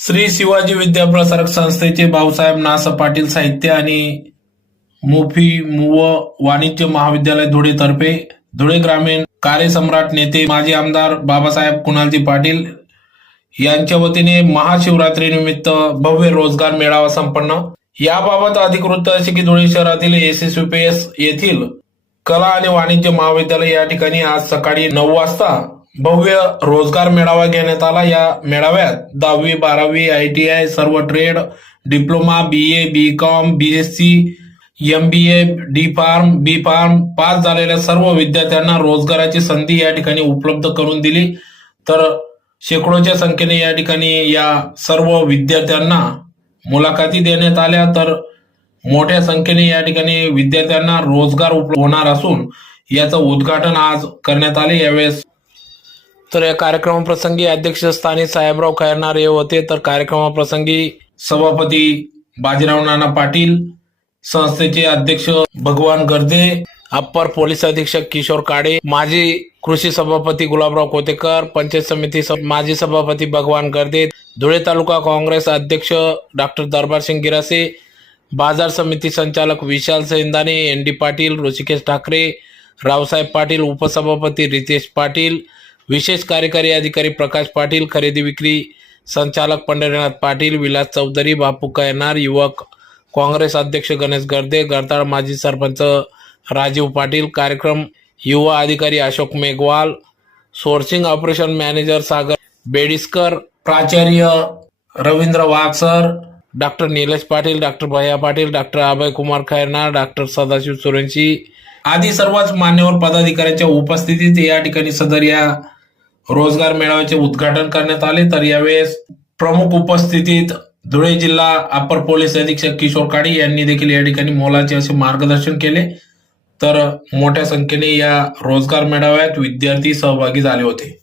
श्री शिवाजी विद्याप्रसारक संस्थेचे भाऊसाहेब नासा पाटील साहित्य आणि व वाणिज्य महाविद्यालय धुळे तर्फे धुळे ग्रामीण कार्यसम्राट नेते माजी आमदार बाबासाहेब कुणालजी पाटील यांच्या वतीने महाशिवरात्रीनिमित्त भव्य रोजगार मेळावा संपन्न। याबाबत अधिकृत असे की धुळे शहरातील SSVPS येथील कला आणि वाणिज्य महाविद्यालय या ठिकाणी आज सकाळी 9 वाजता भव्य रोजगार मेळावा घेण्यात आला। या मेळाव्यात 10वी 12वी ITI सर्व trade diploma BA BCom BSc MBA D pharm B pharm pass झालेल्या सर्व विद्यार्थ्यांना रोजगाराची संधी या ठिकाणी उपलब्ध करून दिली। तर शेकडोच्या संख्येने या ठिकाणी या सर्व विद्यार्थ्यांना मुलाखती देण्यात आल्या। तर मोठ्या संख्येने या ठिकाणी विद्यार्थ्यांना रोजगार उपलब्ध होणार असून याचं उद्घाटन आज करण्यात आले। यावेळेस तर या कार्यक्रमाप्रसंगी अध्यक्षस्थानी साहेबराव खैरनार हे होते। तर कार्यक्रमाप्रसंगी सभापती बाजीराव नाना पाटील, संस्थेचे अध्यक्ष भगवान गर्दे, अप्पर पोलीस अधीक्षक किशोर काडे, माजी कृषी सभापती गुलाबराव कोतेकर, पंचायत समिती माजी सभापती भगवान गर्दे, धुळे तालुका काँग्रेस अध्यक्ष डॉक्टर दरबारसिंग गिरासे, बाजार समिती संचालक विशाल सेंदाने, ND पाटील, ऋषिकेश ठाकरे, रावसाहेब पाटील, उपसभापती रितेश पाटील, विशेष कार्यकारी अधिकारी प्रकाश पाटील, खरेदी विक्री संचालक पंढरीनाथ पाटील, विलास चौधरी, बापू खैरनार, युवक काँग्रेस अध्यक्ष गणेश गर्दे, गरताळ माजी सरपंच राजीव पाटील, कार्यक्रम युवा अधिकारी Ashok Meghwal, sourcing operation manager Sagar Bediskar, प्राचार्य Ravindra Wagh sir, doctor Nilesh Patil, doctor Bhaiya Patil, doctor Abhay Kumar Khairnar, doctor Sadashiv Surenshi आदी सर्वच मान्यवर पदाधिकाऱ्यांच्या उपस्थितीत या ठिकाणी सदर या रोजगार मेळाव्याचे उद्घाटन करण्यात आले। तर यावेळेस प्रमुख उपस्थितीत धुळे जिल्हा अप्पर पोलीस अधीक्षक किशोर काडे यांनी देखील या ठिकाणी मोलाचे असे मार्गदर्शन केले। तर मोठ्या संख्येने या रोजगार मेळाव्यात विद्यार्थी सहभागी झाले होते।